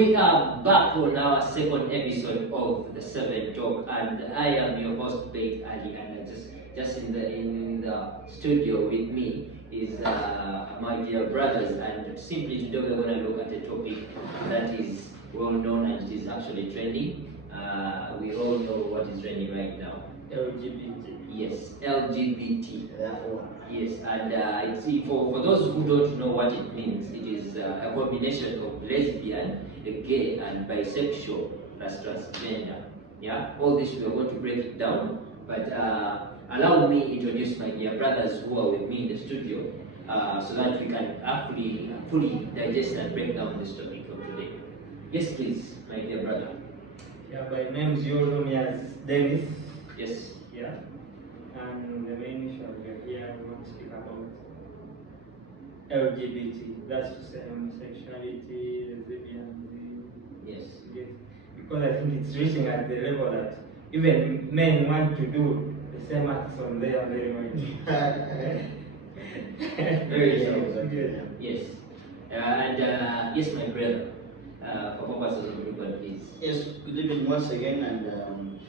we are back on our second episode of the Seven Talk, and I am your host, Bait Ali, and just in the studio with me is my dear brothers, and simply today we're going to look at a topic that is well known and it is actually trending. We all know what is trending right now. LGBT. Yes, LGBT. Yes, and for those who don't know what it means, it is a combination of lesbian, gay, and bisexual plus transgender. Yeah, all this we are going to break it down, but allow me introduce my dear brothers who are with me in the studio, so that we can actually fully digest and break down this topic of today. Yes, please, my dear brother. Yeah, my name is Yoromi as Dennis. Yes. Yeah. And the main issue we're here, we want to speak about LGBT. That's to say homosexuality, lesbianism. Yes. Yes. Because I think it's reaching at the level that even men want to do the same acts on their very mind. Very so. Yes. Yes. Yes, my brother. For purposes of everybody, please. Yes, good evening once again, and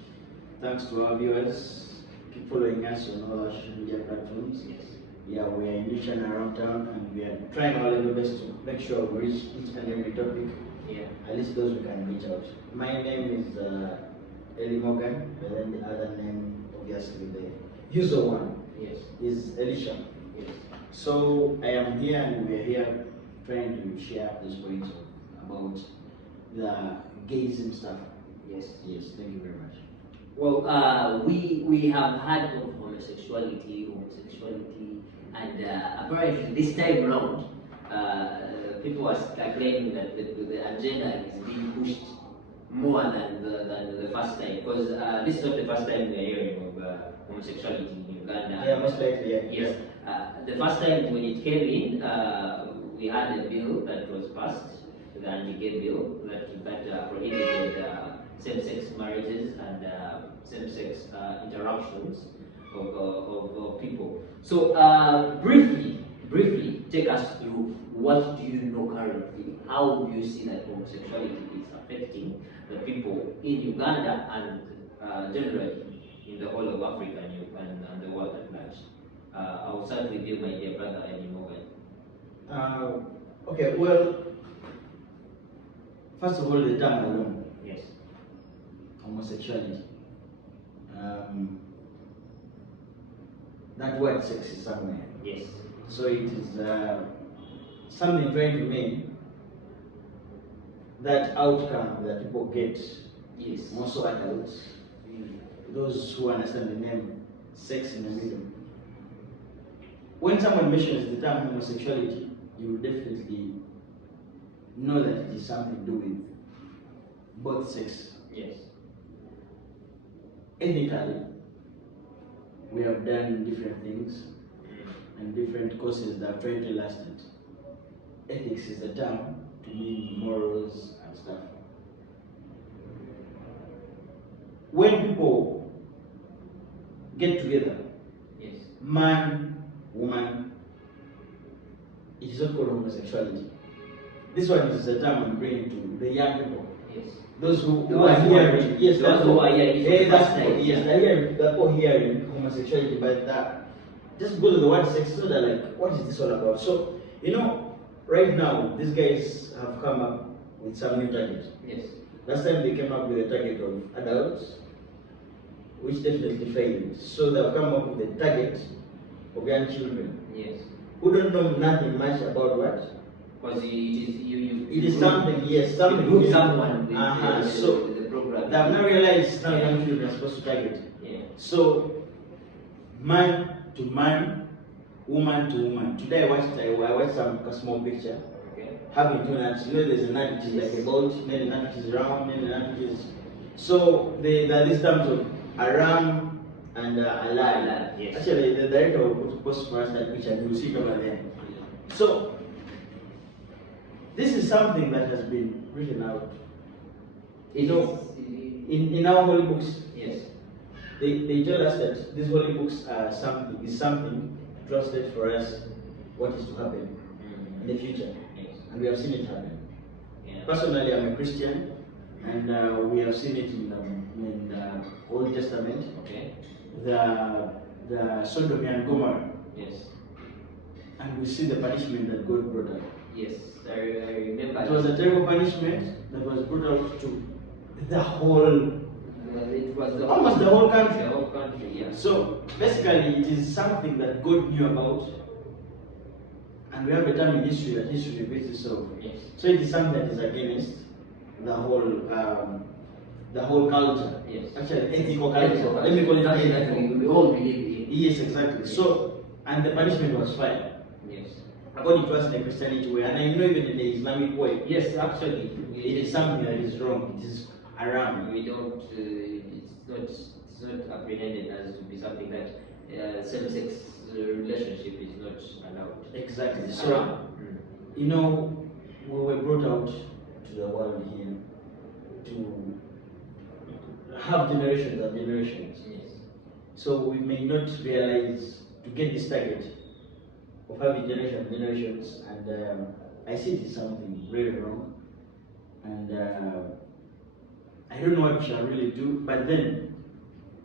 thanks to our viewers. Keep following us on all our social media platforms. Yes. Yeah, we are in each and around town, and we are trying our level best to make sure we reach each and every topic. Yeah. At least those we can reach out. My name is Eli Morgan, and then the other name, obviously, the user one Yes. is Elisha. Yes. So I am here, and we are here trying to share this point about the gayism stuff. Yes. Yes, thank you very much. Well, we have heard of homosexuality, and apparently this time around, people are claiming that the agenda is being pushed more than the first time, because this is not the first time we are hearing of homosexuality in Uganda. Yeah, most likely, yeah. Yes. The first time when it came in, we had a bill that was passed, the anti-gay bill, that prohibited same-sex marriages and same-sex interactions of people. So briefly, take us through what do you know currently? How do you see that homosexuality is affecting the people in Uganda and generally in the whole of Africa and the world at large? I'll start with you, my dear brother, Eddie Morgan. Okay, well, first of all, the term alone. Yes. Homosexuality. That word sex is somewhere. Yes. So it is something trying to mean that outcome that people get. Yes. More so adults. Those who understand the name sex in the middle. When someone mentions the term homosexuality, you will definitely know that it is something to do with both sex. Yes. Ethically, we have done different things and different courses that have tried to last it. Ethics is a term to mean morals and stuff. When people get together, Yes. man, woman, it is not called homosexuality. This one is a term I'm bringing to the young people. Yes. Those who are hearing, yes, those who are hearing for the first time. yes, they're all hearing homosexuality, but just go to the word sex, so they're like, what is this all about? So, right now, these guys have come up with some new targets. Yes. Last time they came up with a target of adults, which definitely failed. So they've come up with a target of young children. Yes. Who don't know nothing much about what? Because it is you. It is something, yes, something. You group someone with, So with the program. they have not realized now young children are supposed to target. Yeah. So man to man, woman to woman. Today I watched some small picture. Okay. Having two nuts. There's a nut which is like a boat, then a nut which is round, then a nut which is. So there are these terms of a ram and a lion. Yes. Actually, the director will post for us that picture and you'll see it over there. So this is something that has been written out. In our holy books, Yes. they tell us that these holy books are something to translate for us what is to happen in the future. Yes. And we have seen it happen. Yeah. Personally, I'm a Christian, and we have seen it in the Old Testament. Okay. The Sodom and Gomorrah. Yes. And we see the punishment that God brought out. Yes, I remember. It was a terrible punishment that was brought out to the whole. It was Almost the whole country. The whole country, yeah. So basically, it is something that God knew about, and we have a term in history that history repeats itself. Yes. So it is something that is against the whole culture. Yes. Actually, ethical culture. Let me call it Something that ethical. we all believe in. Yes, exactly. So, and the punishment was fire. Yes. According to us in the Christianity way, and I know even in the Islamic way, Yes, actually, it is something that is wrong. It is haram. we don't. It's not apprehended as to be something that same-sex relationship is not allowed. Exactly. It's So, haram. you know, we were brought out to the world here to have generations and generations. Yes. So we may not realize to get this target of having generations, and I see it is something very wrong, and I don't know what we shall really do. But then,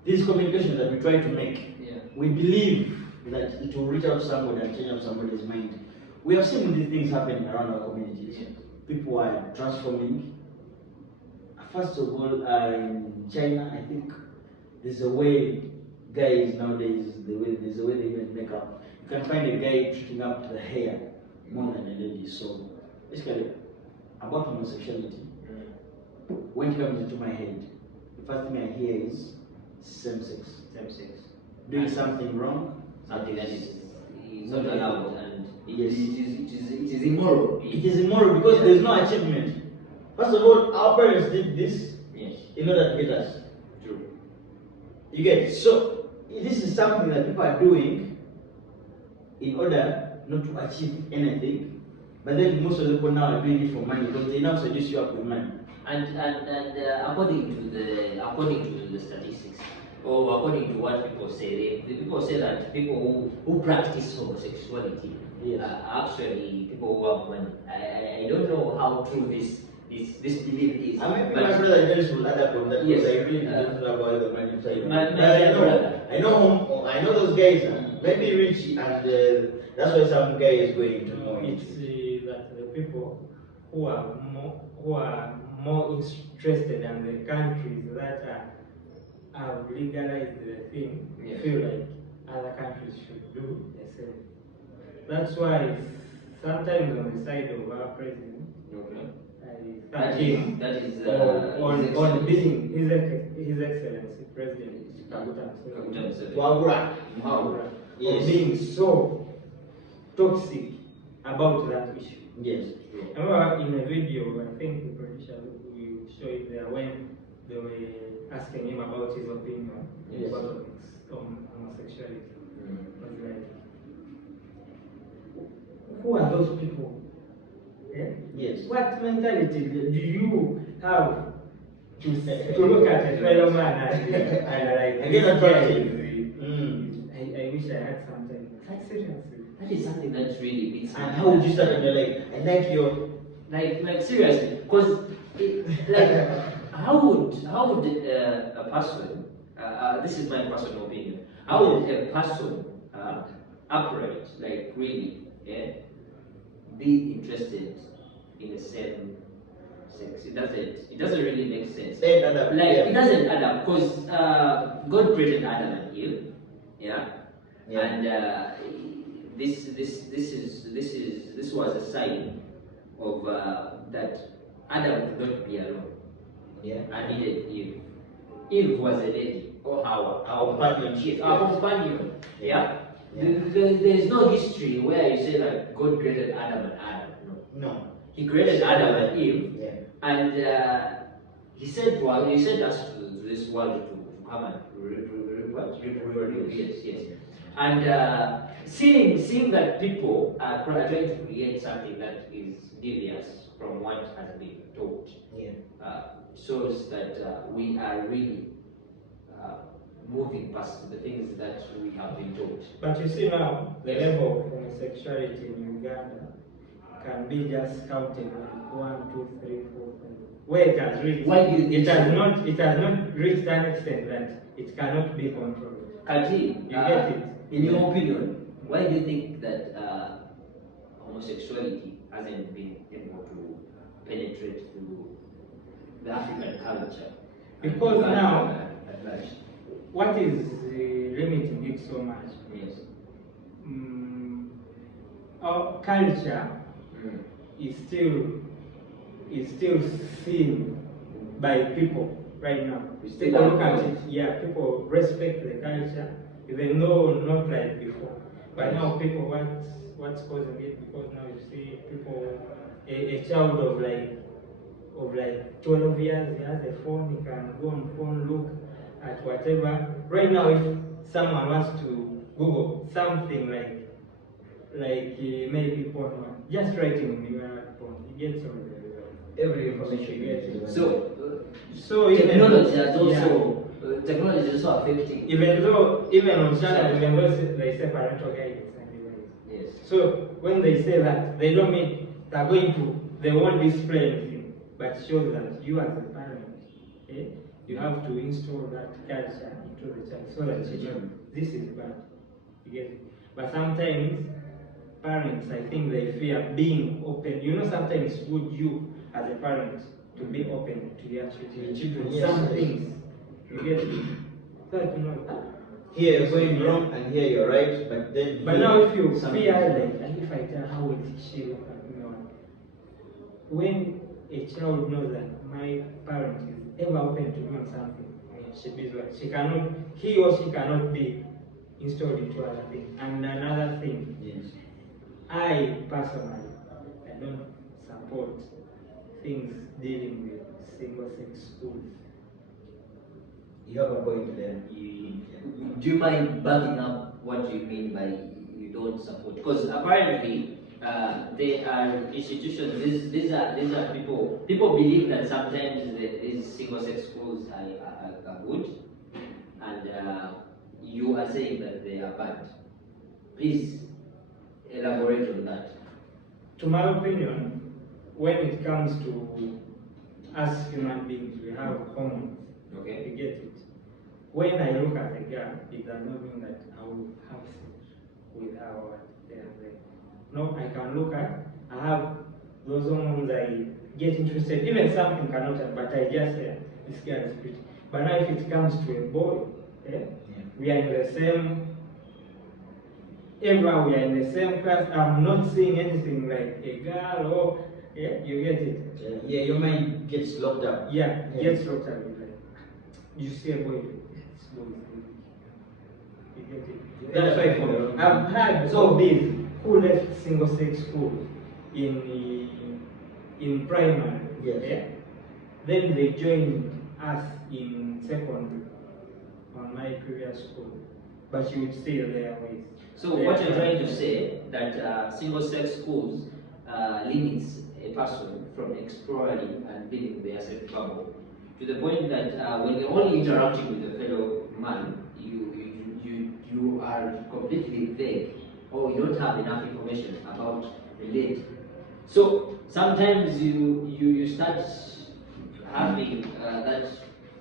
this communication that we try to make, Yeah. we believe that it will reach out to somebody and change up somebody's mind. We have seen these things happening around our communities. Yes. People are transforming. First of all, in China, I think there's a way guys nowadays, there's a way they even make up. You can find a guy treating up the hair more than a lady. So basically, about homosexuality, when it comes into my head, the first thing I hear is same sex. Same-sex. Doing something wrong, Something that is not allowed, and Yes. it is immoral. it is immoral because there's no achievement. First of all, our parents did this Yes. in order to get us. True. You get it? So this is something that people are doing in order not to achieve anything. But then most of the people now are doing it for money because they now seduce you up with money. And according to the statistics, or according to what people say, the people say that people who practice homosexuality Yes. are actually people who have money. I don't know how true this belief is. I mean, but my brother Dennis will add up on that Yes. because I really don't know about the money side. My But I brother. I know those guys are maybe rich, and that's why some guy is going to know It's it. that the people who are more interested in the countries that have legalized the thing Yes. feel like other countries should do the same. That's why sometimes on the side of our president, Okay. I thank him That is on being His Excellency President Kaguta Museveni. Wagura. For Yes. being so toxic about that issue. Yes. I remember in a video, I think the producer will show it there, when they were asking him about his opinion Yes. about homosexuality. I was like, who are those people? Yeah? Yes. What mentality do you have to look at a fellow man and like, I get attracted. I wish I had something. Like, seriously. That is something that really beats me. And how would you start and you're like, I like your like seriously, because like how would a person this is my personal opinion, how would a person upright, like really, yeah, be interested in the same sex? It doesn't really make sense. It doesn't add up, because God created Adam and Eve, yeah. And this was a sign of that Adam would not be alone. Yeah. I needed Eve. Eve was a lady, or Hawa, Our companion. Yes, our companion. Yeah. Yeah. There's no history where you say that God created Adam and Adam. No. No. He created Adam and Eve, Yeah. and he sent us to this world to come and reproduce. Yes. And seeing that people are trying to create something that is devious from what has been taught, Yeah. shows that we are really moving past the things that we have been taught. But you see now, the level of homosexuality in Uganda can be just counted like 1, 2, 3, 4, 5. Where it has reached, Why do you think it has not reached an extent that it cannot be controlled. Kati, You get it? in your opinion, why do you think that homosexuality hasn't been able to penetrate through the African culture? Because now, at large. what is limiting it so much? Yes. Our culture is still seen by people right now. People look at it, yeah, people respect the culture, even though not like before. But now people, what's causing it? Because now you see people, a child of like 12 years, he has a phone, he can go on phone, look at whatever. Right now, if someone wants to Google something like maybe porn, just writing in your phone, you get some Every information you get it. So technology has also technology is also affecting. Even on channel, even though they say parental guidance and device. Yes. So when they say that, they don't mean they won't display anything, but shows that you as a parent, you have to install that culture into the child so that you know this is bad. You get it? But sometimes parents, I think they fear being open. You know, sometimes it's good you as a parent to be open to your children. Yes, Some yes. things, you get it? So you know. Here you're going wrong and here you're right, but then. But now if you something- fear like, and if I tell how will she look at me, when a child knows that my parent is ever open to me on something, he or she cannot be installed into other things. And another thing, Yes. I personally, I don't support things dealing with single-sex schools. You have a point there. Do you mind backing up what you mean by you don't support? Because apparently there are institutions. These are people. People believe that sometimes these single-sex schools are good, and you are saying that they are bad. Please elaborate on that. To my opinion, when it comes to us human beings, we have hormones. Okay. You get it? When I look at a girl, it does not mean that I will have sex with her or there. No, I can look at, I have those hormones, I get interested, even something cannot happen, but I just say, this girl is pretty. But now if it comes to a boy, we are in the same, everyone, we are in the same class, I'm not seeing anything like a girl or, you get it? Yeah, your mind gets locked up. Yeah, gets locked up. Like, you see a boy, this boy is good. You get it? That's why for me, I've had these who left single-sex school in primary. Yes. Yeah? Then they joined us in secondary on my previous school. But you would see their ways. So what you're trying to say that single-sex schools limits a person from exploring and building their sex bubble to the point that when you're only interacting with a fellow man, you are completely vague or you don't have enough information about the lady. So sometimes you start having that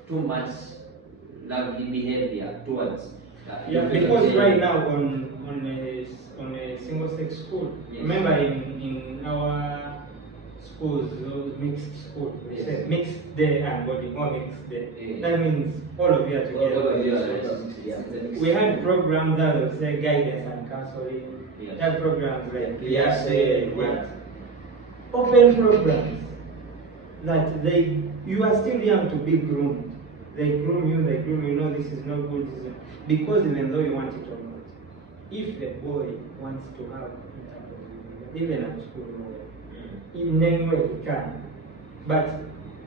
too much lovely behavior towards. Yeah, because right now on a single-sex school, yes. Remember in our schools, those mixed schools, we Yes. say mixed day and body, or mixed day. Yeah. That means all of you are together. All of you are Yeah. We had programs that would say guidance and counseling. Yes. That programs like PSA, what? Open programs that you are still young to be groomed. They groom you, you know this is not good, this is not, because even though you want it or not, if a boy wants to have intercourse, even at school, in any way he can. But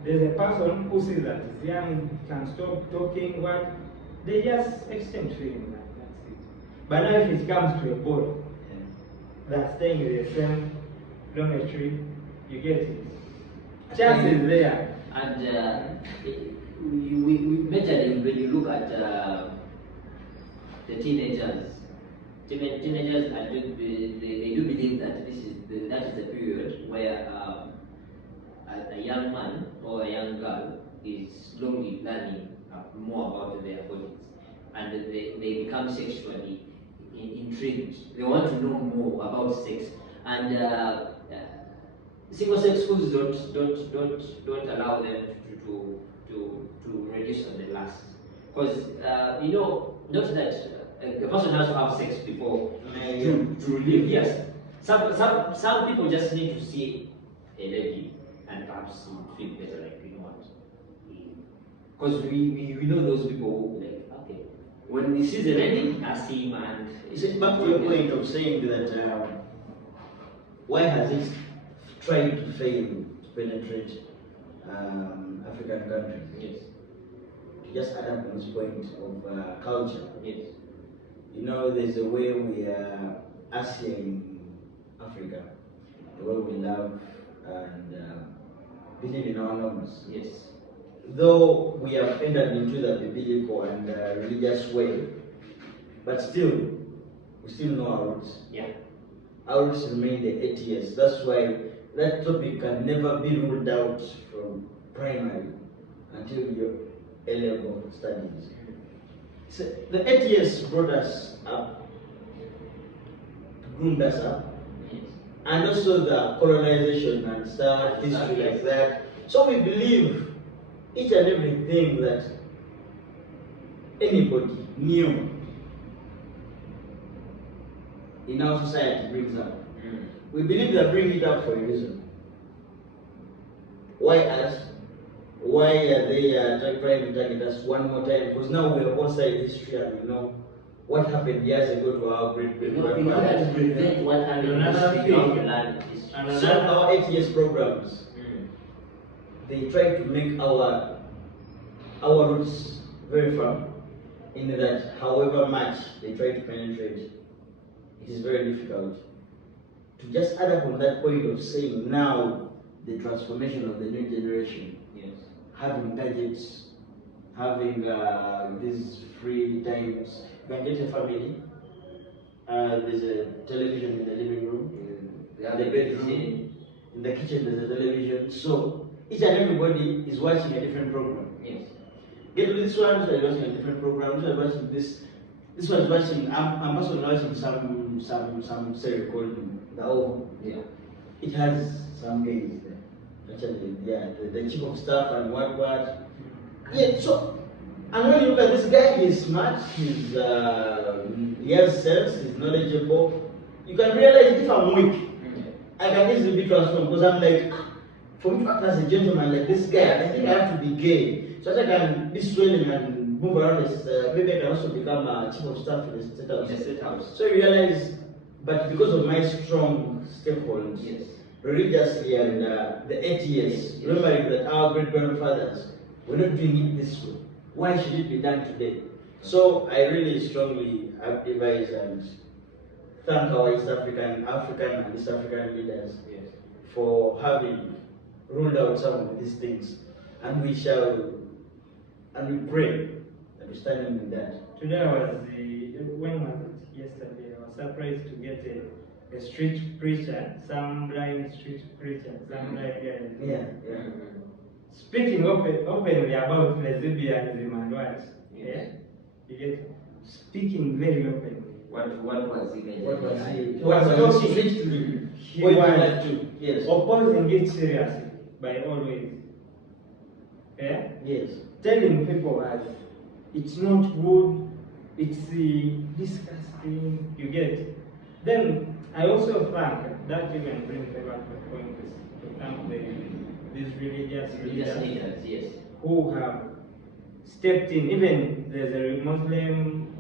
there's a person who sees that he's young, can stop talking, what? They just exchange feelings, that's it. But now if it comes to a boy that's staying in the same dormitory, you get it. Chances there. And we majorly when you look at the teenagers teenagers, they do believe that that is the period where a young man or a young girl is slowly learning more about their bodies, and they become sexually intrigued. They want to know more about sex, and single-sex schools don't allow them to reduce on the lust, because not that a person has to have sex before to live. Yes, some people just need to see a lady and perhaps feel better, like, you know what, because we know those people who, like, okay, when he sees a lady, I see him, and Is it back to your point of saying that why has it tried to fail to penetrate African countries? yes, Just add up on this point of culture. yes, You know, there's a way we Asia in Africa, the way we love and believe in our norms. yes, Though we have entered into the biblical and religious way, but still, we still know our roots. yeah, Our roots remain the 8 years. That's why that topic can never be ruled out from primary until your A-level studies. So the 8 years brought us up, groomed us up, yes, and also the colonization and stuff, history like that. So we believe each and everything that anybody new in our society brings up. We believe they bring it up for a reason. Why us? Why are they trying to target us one more time? Because now we have outside history and we know what happened years ago to our great in order to prevent what happened in Another history, thing. not to learn history. So our 8 years programs, Mm. they try to make our roots very firm, in that however much they try to penetrate, it is very difficult. To just add up on that point of saying now the transformation of the new generation, Yes. having gadgets, having these free times, you can get a family, there's a television in the living room, in the bedroom, in the kitchen there's a television, so each and everybody is watching a different program. Yes. Get to this one, so watching a different program, so watching this one's watching, I'm also watching some series called The Oval. Yeah. It has some gays there. Actually, yeah, the chief of staff and what. Yeah, so, and when you look at this guy, he's smart, he has sense, he's knowledgeable. You can realize if I'm weak, I can easily be transformed, because I'm like, for me to act as a gentleman like this guy, I think I have to be gay. So that I can be swelling and move around this, maybe I can also become a chief of staff in the state house. So I realize, but because of my strong stakeholders, Yes. religiously and the 8 years, remembering that our great-grandfathers were not doing it this way, why should it be done today? So I really strongly advise and thank our African and East African leaders for having ruled out some of these things, and we pray that we stand in that. Today when was it? Yesterday, I was surprised to get a street preacher, some blind street preacher, some blind guy. Yeah. Speaking openly about lesbianism and what? Yeah? You get speaking very openly. What was he going What was to he? He was talking strictly he pointing was that to? Yes. opposing it seriously by all ways. Yeah? Yes. Telling people as it's not good, it's disgusting, you get. Then I also think that even brings me back to the point to thank these religious leaders yes. who have stepped in. Even there's a Muslim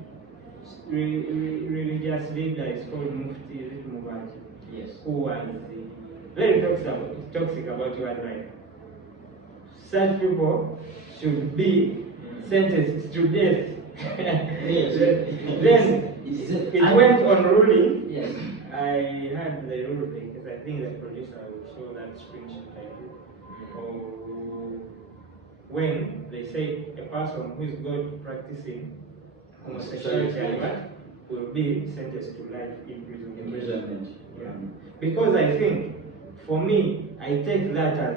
religious leader, is called Mufti Mubarak, Yes. who was very toxic about human rights. Such people should be sentenced to death. Yes. Then it went on ruling. Yes. I had the rule because I think the producer will show that screenshot I did. Or when they say a person who is God practicing homosexuality and what? will be sentenced to life imprisonment. Imprisonment. Yeah. Because I think, for me, I take that as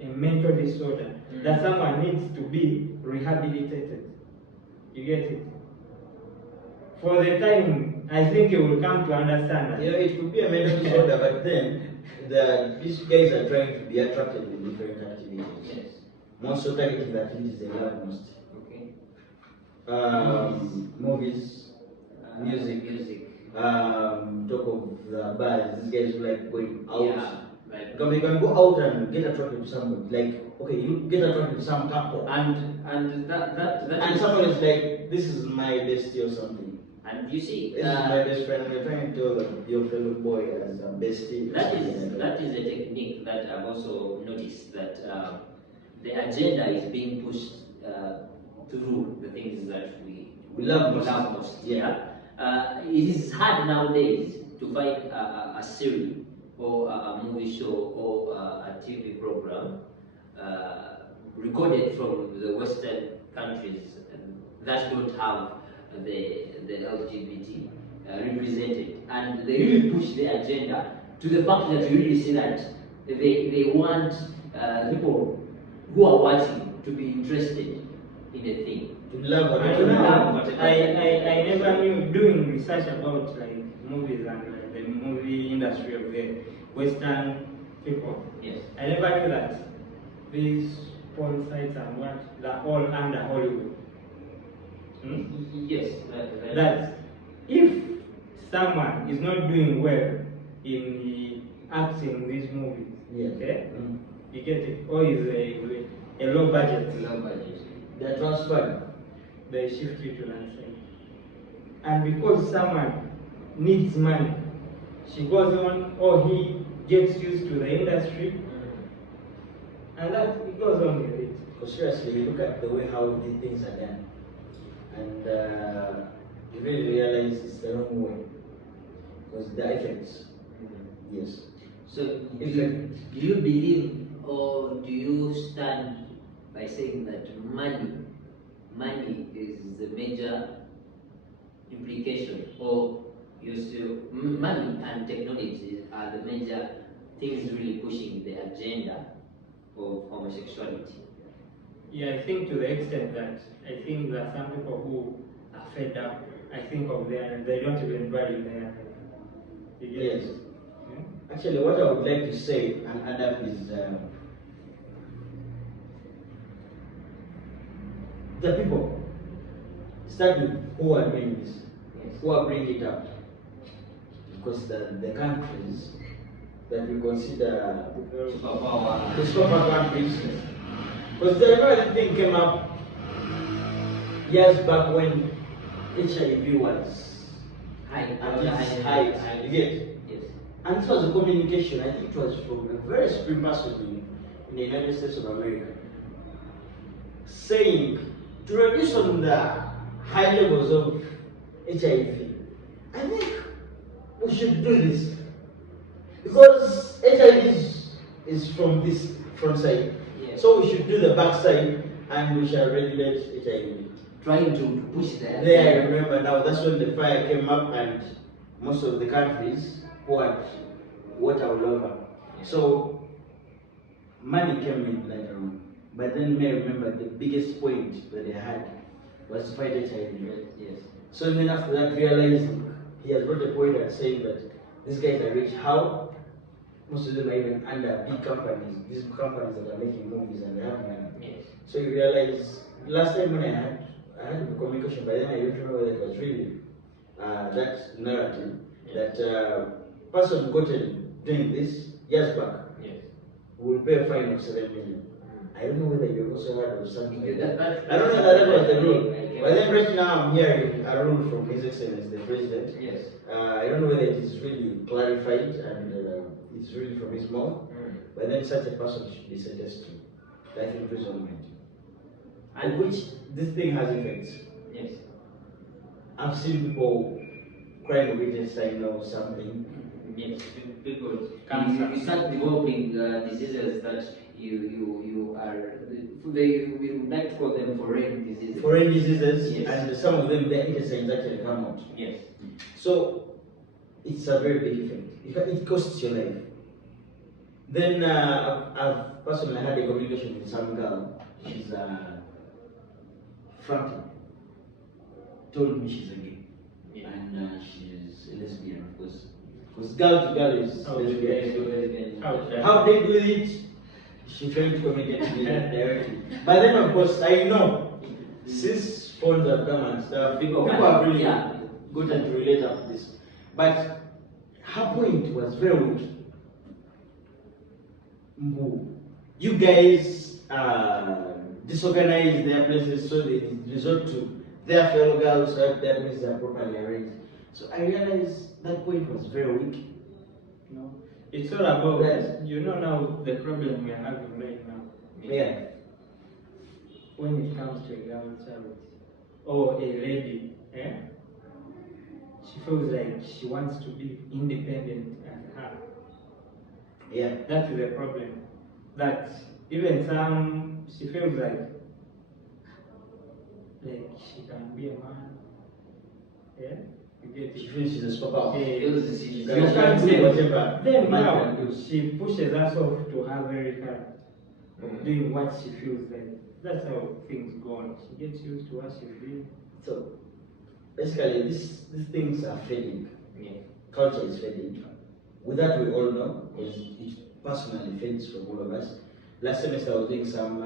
a mental disorder that someone needs to be rehabilitated. You get it? For the time, I think you will come to understand that. You know, it could be a mental disorder, but then these guys are trying to be attracted in different activities. Yes. Most of targeting the activities they love most. Okay. Movies, music. Talk of the bars. These guys who like going out. Yeah. Like, you can go out and get attracted to someone. Like, okay, you get attracted to some couple. and that And someone is like, this is my bestie or something. and you see, This is my best friend. You're trying to tell your fellow boy as a bestie. that is a technique that I've also noticed, that the agenda is being pushed through the things that we love most. Yeah. It is hard nowadays to find a series or a movie show or a TV program recorded from the Western countries that don't have the LGBT represented, and they really push the agenda to the fact that you really see that they want people who are watching to be interested in a thing. To love what I they don't love. know. I never knew, doing research about like movies and like, the movie industry of the Western people. Yes. I never knew that these porn sites and what, they're all under Hollywood. Yes. That if someone is not doing well in the acting these movies, okay, you get it, or is a low budget, They're transferred. they shift you to that side. And because someone needs money, she goes on, or he gets used to the industry, and that it goes on with it. Because seriously, you look at the way how these things are done, and you really realize it's the wrong way. Because the effects, yes. So, do you believe, or do you stand by saying that money is the major implication, or you still, money and technology are the major things really pushing the agenda of homosexuality? Yeah, I think to the extent that I think there are some people who are fed up. I think of their, they don't even value their life. Yes. Actually, what I would like to say and add up is the people start with who are doing this, who are bringing it up, because the countries that we consider the super countries, because the remember thing came up years back when HIV was at its height, you get? Yes. And it was a communication, I think it was from a very supreme person in the United States of America, saying to reduce on the high levels of HIV, I think we should do this. Because HIV is from this front side. Yes. So we should do the back side and we shall regulate HIV. Trying to push that. There, I remember now, that's when the fire came up and most of the countries poured water all over. So money came in later on. But then may remember the biggest point that they had was to fight HIV. Yes. So then after that, realizing he has brought a point at saying that these guys are rich. How? Most of them are even under big companies, these companies that are making movies and they have money. Yes. So you realize, last time when I had the communication, but then I don't know whether it was really that narrative, that person gotten doing this years back will pay a fine of 7 million. I don't know whether you also heard of something like that. I don't know that was the rule. But then right now I'm hearing a rule from His Excellency the President. Yes. I don't know whether it is really clarified and it's really from his mouth. But then such a person should be sentenced to life imprisonment. And which this thing has effects. Yes. I've seen people crying a witness sign or something. Yes. People, you start developing diseases that you are, they we would like to call them foreign diseases. Foreign diseases, Yes. and some of them, their intestines actually come out. Yes. So it's a very big effect. It costs your life. Then I've personally had a communication with some girl. She's frankly told me she's a gay, Yeah. and she's a lesbian, of course. Because girl to girl is lesbian. How they do it, she failed to communicate to me directly. But then, of course, I know since phones have come and stuff, people are really good at relate up to this. But her point was very weak. You guys disorganize their places so they resort to their fellow girls so their places are properly arranged. So I realized that point was very weak. No, it's all about that. You know now the problem we're having right now. Yeah. When it comes to a girl child or a lady, she feels like she wants to be independent as her. Yeah. That's the problem. That even she feels like she can be a man. Yeah, you get She it. feels she's a superpower. You You can't say whatever. Then man now can do. she pushes us off to her very heart of doing what she feels like. That's how things go on. She gets used to what she's doing. So basically, these things are fading. Yeah. Culture is fading. With that, we all know, because it personally fades from all of us. Last semester, I was doing some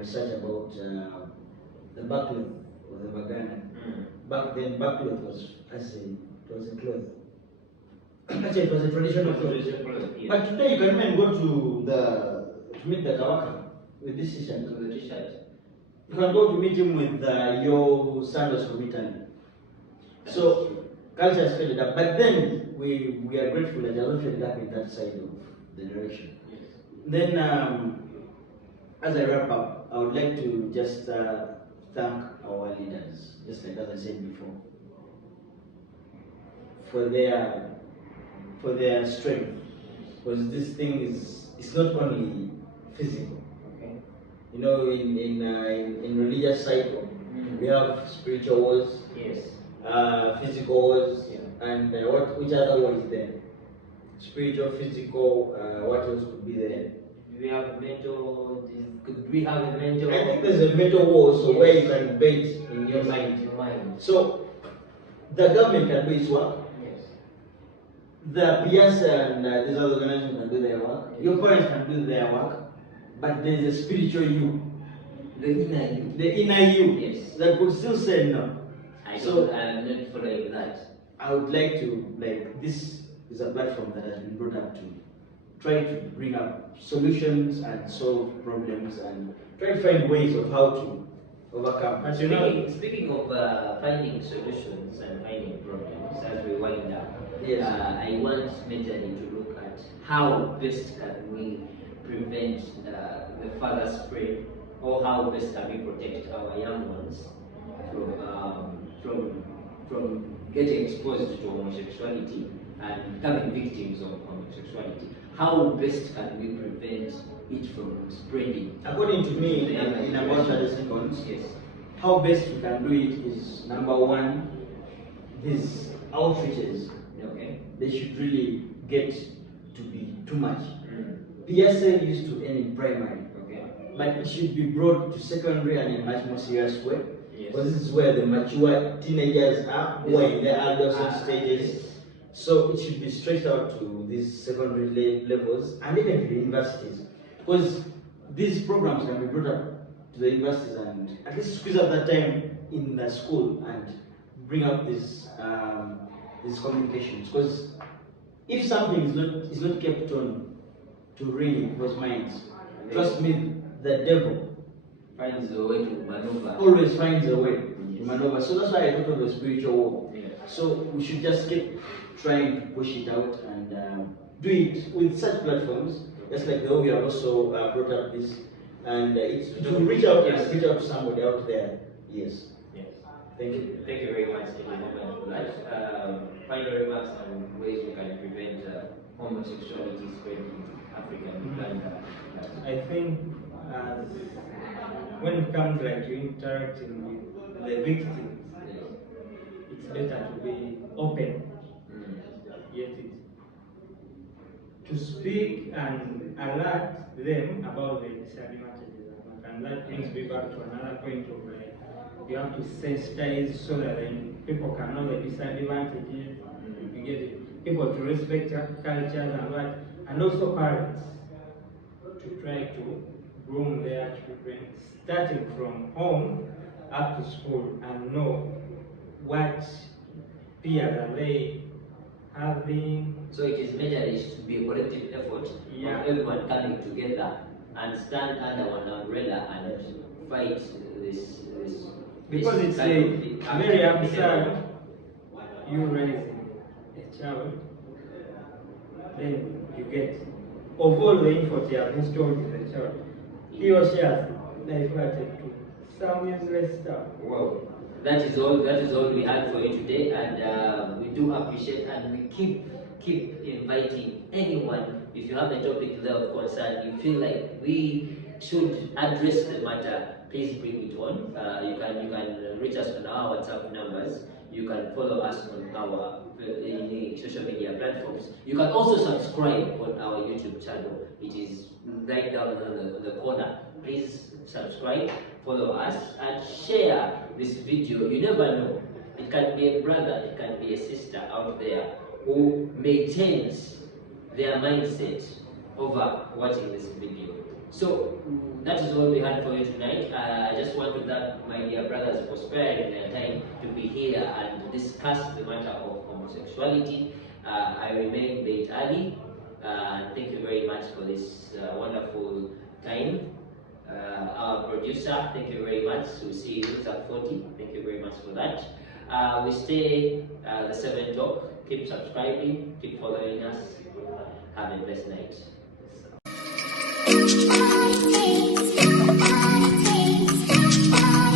research about the backcloth of the vagina. Back then, backcloth was it was a cloth. Actually, it was a traditional cloth. But today, you can even go to meet the Kawaka with this t-shirt. You can go to meet him with your sandals from Italy. So culture has faded up, but then we are grateful that it hasn't faded up in that side of the direction. Yes. Then, as I wrap up, I would like to just thank our leaders, just like as I said before, for their strength, because this thing is not only physical. Okay. You know, in religious cycle, we have spiritual wars. Yes. Physical wars, Yeah. and which other war is there? Spiritual, physical, what else could be there? We have mental. Could we have a mental? I think there's a mental war also where you can debate in your Yes, mind. your mind. So the government can do its work, Yes. the PS and these other organizations can do their work, your parents can do their work, but there's a spiritual you, The inner you. the inner you, Yes. that could still say no. I'm not following that. I would like to, this is a platform that has been brought up to try to bring up solutions and solve problems and try to find ways of how to overcome. But you know, Speaking of finding solutions and finding problems, as we wind up, Yes. I want majorly to look at how best can we prevent the further spread, or how best can we protect our young ones from getting exposed to homosexuality and becoming victims of homosexuality. How best can we prevent it from spreading? According to me, to the younger in about generation? 30 seconds, Yes. how best we can do it is, number one, these outreaches, Okay. they should really get to be too much. Mm. PSL used to end in primary, Okay. but it should be brought to secondary and in a much more serious way. Yes. Because this is where the mature teenagers are, who are in their adolescent stages. Yes. So it should be stretched out to these secondary levels and even to the universities. Because these programs can be brought up to the universities and at least squeeze out that time in the school and bring up these communications. Because if something is not kept on to ring in people's minds, trust me, the devil Finds a way to maneuver. always finds a way to Yes. maneuver. So that's why I thought of a spiritual war. Yeah. So we should just keep trying to push it out and do it with such platforms, just like the way we have also brought up this, and it will reach out and reach out to somebody out there. Yes. Yes. Thank you. Thank you very much, gentlemen, for that. Final remarks on ways we can prevent homosexuality spreading. African Uganda. I think when it comes like to interacting with the victims, it's better to be open, yet it, to speak and alert them about the disadvantages, and that brings me back to another point of you have to sensitize so that then people can know the disadvantages. You get it? People to respect cultures and what, and also parents to try to groom their children, starting from home up to school, and know what peers are they having. So it is majorly to be a collective effort of everyone coming together and stand under one umbrella and fight this. Because it's very absurd. You raising a child, then you get, of all the info you have installed in the child, he or she has diverted to some useless stuff. Well, that is all we had for you today, and we do appreciate, and we keep inviting anyone. If you have a topic there of concern, you feel like we should address the matter, please bring it on. You can reach us on our WhatsApp numbers. You can follow us on our social media platforms. You can also subscribe on our YouTube channel. It is right down on the corner. Please subscribe, follow us, and share this video. You never know. It can be a brother, it can be a sister out there who maintains their mindset over watching this video. So that is all we had for you tonight. I just want to thank my dear brothers for sparing their time to be here and discuss the matter of homosexuality. I remain Beit Ali. Thank you very much for this wonderful time. Our producer, thank you very much. We'll see you at 40. Thank you very much for that. We stay the 7 Talk. Keep subscribing, keep following us. Have a blessed night.